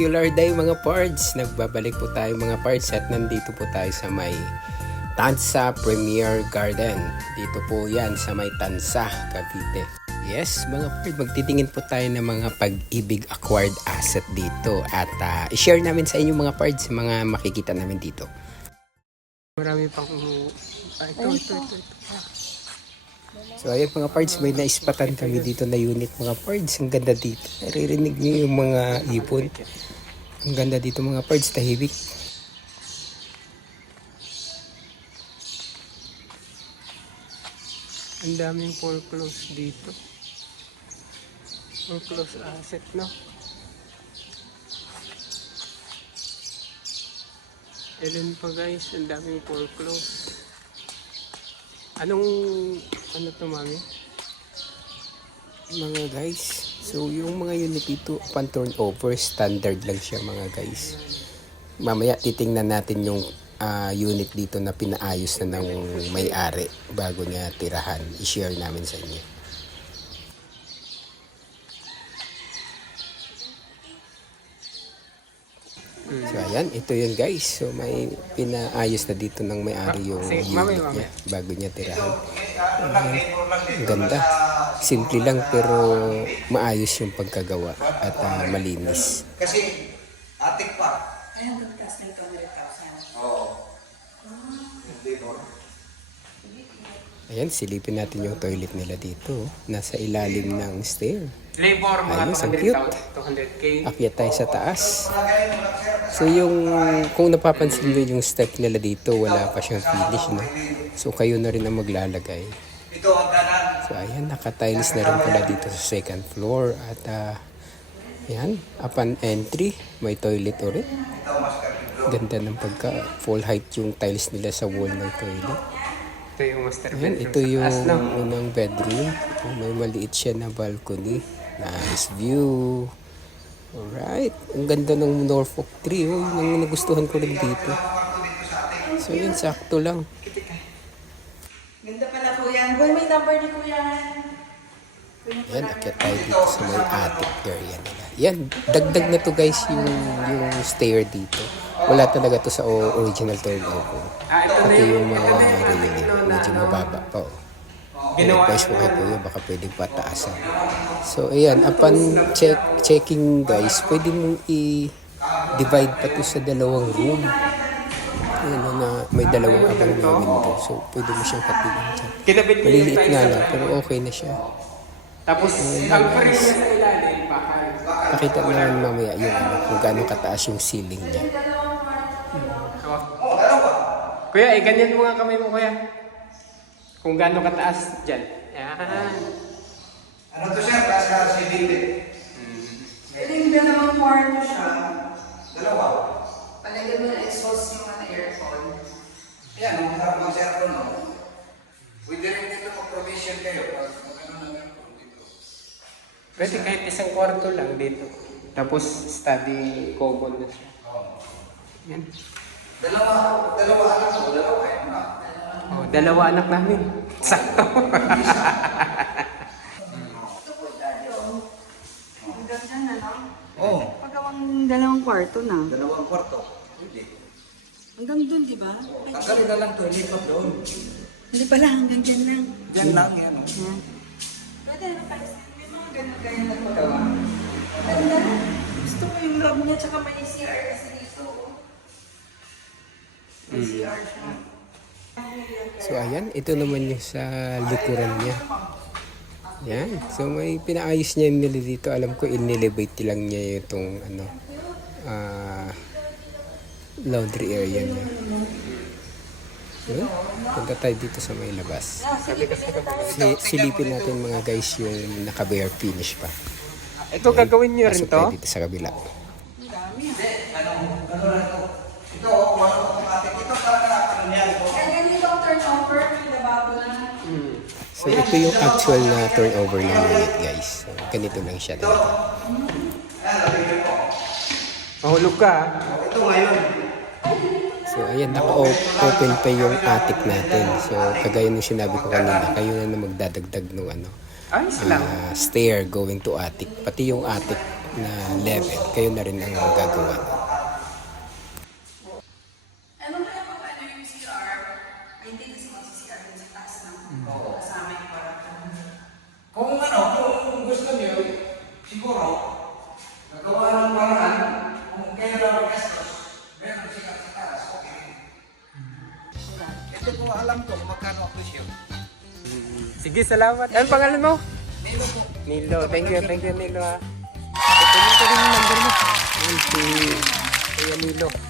particular day mga pards. Nagbabalik po tayo mga pards at nandito po tayo sa may Tansa Premier Garden. Dito po yan sa may Tansa, Cavite. Yes, mga pards, magtitingin po tayo ng mga pag-ibig acquired asset dito. At ah, i-share namin sa inyo mga pards, mga makikita namin dito. Marami pang... ah, ito, ito, ito, ito. So ayun mga pards, may naispatan kami dito na unit mga pards. Ang ganda dito. Naririnig niyo yung mga ibon. Ang ganda dito mga pards, tahimik. Ang daming foreclose dito. Foreclose asset, no? Ilan pa guys, ang daming foreclose. Anong, ano to mami? Mga guys, so yung mga unit dito, upon turnover, standard lang siya mga guys. Mamaya titingnan natin yung ah, unit dito na pinaayos na ng may-ari bago niya tirahan. I-share namin sa inyo. So ayan, ito yun guys. So may pinaayos na dito ng may-ari yung unit niya bago niya tirahan. Ayan, ang ganda. Simple lang pero maayos yung pagkagawa at ah, malinis. Kasi atik pa. Ayun, magtaas ng 200,000. Oo. Hindi mo. Ayan, silipin natin yung toilet nila dito. Nasa ilalim ng stair. Labor, mga Ayos, ang cute. 200k. Akyat tayo sa taas. So yung, kung napapansin nyo yung step nila dito, wala pa siyang finish, no? So kayo na rin ang maglalagay. So ayan, naka-tiles na rin pala dito sa second floor. At ah, ayan, upon entry, may toilet ulit. Ganda ng pagka full height yung tiles nila sa wall ng toilet. Ito yung master bedroom ito sa yung taas, no? unang bedroom. Oh, may maliit siya na balcony. Nice view. Alright. Ang ganda ng Norfolk tree. Oh, yun ang nagustuhan ko rin dito. So yun, sakto lang. Ganda pala kuya. Boy, may number ni kuya. Yan, akyat tayo dito sa may attic area nila. Yan, dagdag na to guys yung, yung stair dito. Wala talaga to sa original turnover. Ito Pati yung, mga ito yung railing, medyo ano, mababa pa. Oh. Ginawa Request ko kay Kuya, baka pwedeng pataasan. So, ayan, upon check, checking guys, pwede mong i-divide pa to sa dalawang room. Ayan, na may dalawang abang na window. So, pwede mo siyang katingin dyan. Maliliit nga lang, pero okay na siya. Tapos, ang frame niya sa ilalim, bakal. Pakita naman mamaya yung ano, kung gaano kataas yung ceiling niya. Oh, Kuya, eh, ganyan mo nga kamay mo, kuya. Kung gaano kataas dyan. Yan. Ano to sir? Nasa CDT. Pwede yung dalawang kwarto siya. Dalawa. Palagyan mo na exhaust yung mga aircon. Yan, ang harap ko, no? Pwede rin dito mag-provision kayo. Pag pag ano na meron dito. Pwede kahit isang kwarto lang dito. Tapos, study common na siya. Yan. Dalawa, dalawa anak mo, dalawa kayo na. Oh, dalawa anak namin. Sakto. Ito po, daddy, oh. Ang ganda na, no? Oo. Pagawang dalawang kwarto na. Dalawang kwarto. Pwede. Hanggang dun, di ba? Ay, Tanggalin na lang to, ilipat doon. Hindi pala, hanggang dyan lang. Diyan lang, yan. oh. Pwede na pala. Kaya na magawa. Ganda. Gusto ko yung loob niya, tsaka may CR kasi dito. oh. May CR siya. So ayan, ito naman yung sa likuran niya. Yan. So may pinaayos niya nila dito. Alam ko inelevate lang niya itong ano ah laundry area niya. Yun. Punta tayo dito sa may labas. Si, silipin natin mga guys yung naka-bare finish pa. Ito gagawin niyo rin to? tayo dito sa kabila. Ito, automatic. Ito talaga, ano yan. ganito turnover, lababo na. So ito yung actual na turnover ng unit guys. So, ganito lang siya dati. Mahulog ka ah. Ito ngayon. So ayan, naka-open pa yung attic natin. So kagaya nung sinabi ko kanina, kayo na na magdadagdag ng ano, ah, stair going to attic. Pati yung attic, na level. Kayo na rin ang gagawa. Kung ano, kung gusto niyo, siguro, nagawa ng paraan, alam ko kung magkano ang presyo. Sige, salamat. Ano pangalan mo? Nilo po. Nilo. Thank you, thank you, Nilo ha. Ito ko rin yung number mo. Ayun, si Kuya Nilo.